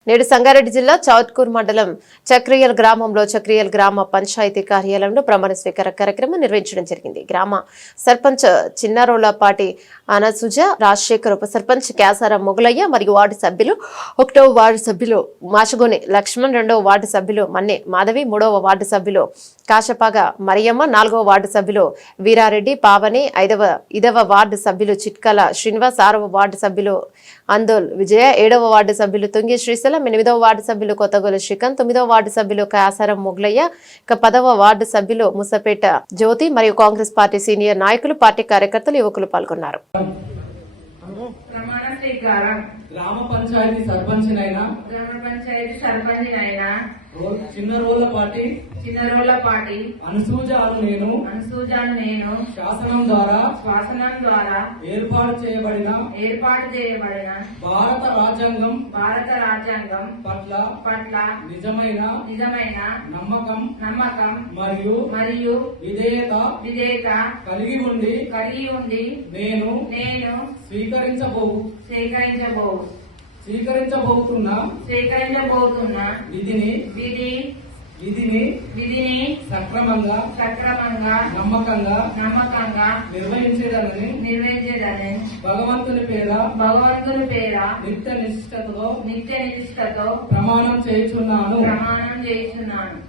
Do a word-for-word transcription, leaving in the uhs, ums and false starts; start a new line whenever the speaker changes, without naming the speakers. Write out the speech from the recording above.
నేడు సంగారెడ్డి జిల్లా చౌట్కూర్ మండలం చక్రియల్ గ్రామంలో చక్రియల్ గ్రామ పంచాయతీ కార్యాలయంలో ప్రమాణ స్వీకార కార్యక్రమం నిర్వహించడం జరిగింది. గ్రామ సర్పంచ్ చిన్నారోలపాటి అనసుజ, రాజశేఖర్, ఉప సర్పంచ్ క్యాసారం మొగులయ్య మరియు వార్డు సభ్యులు ఒకటవ వార్డు సభ్యులు మాచగోని లక్ష్మణ్, రెండవ వార్డు సభ్యులు మన్నె మాధవి, మూడవ వార్డు సభ్యులు కాశపాగ మరియమ్మ, నాలుగవ వార్డు సభ్యులు వీరారెడ్డి పావని, ఐదవ ఇదవ వార్డు సభ్యులు చిట్కల శ్రీనివాస్, ఆరవ వార్డు సభ్యులు అందోల్ విజయ, ఏడవ వార్డు సభ్యులు తుంగి శ్రీశైలం, ఎనిమిదవ వార్డు సభ్యులు కొత్తగోలు శ్రీకాంత్, తొమ్మిదవ వార్డు సభ్యులు కాసారం మొగులయ్య, ఇక పదవ వార్డు సభ్యులు ముసపేట జ్యోతి మరియు కాంగ్రెస్ పార్టీ సీనియర్ నాయకులు, పార్టీ కార్యకర్తలు, యువకులు పాల్గొన్నారు.
గ్రామ పంచాయతీ సర్పంచినైనా
గ్రామ పంచాయతీ సర్పంచినైనా
చిన్నరోలపాటి
చిన్నరోలపాటి
అనుసూజాను నేను
అనుసూజాను నేను
శాసనం ద్వారా
శాసనం ద్వారా
ఏర్పాటు చేయబడిన
ఏర్పాటు చేయబడిన
భారత రాజ్యాంగం
భారత రాజ్యాంగం
పట్ల
పట్ల
నిజమైన
నిజమైన
నమ్మకం
నమ్మకం
మరియు
మరియు
విధేయత
విధేయత
కలిగి ఉండి
కలిగి ఉండి
నేను
నేను
స్వీకరించబో
స్వీకరించబో
స్వీకరించబోతున్న
స్వీకరించబోతున్న
విధిని
విధి
విధిని
విధిని
సక్రమంగా
సక్రమంగా
నమ్మకంగా
నమ్మకంగా
నిర్వహించేదని
నిర్వహించేదని
భగవంతుని పేర
భగవంతుని పేర
నిత్య నిష్ఠతో
నిత్య నిష్ఠతో
ప్రమాణం చేయుచున్నాను
ప్రమాణం చేస్తున్నాను.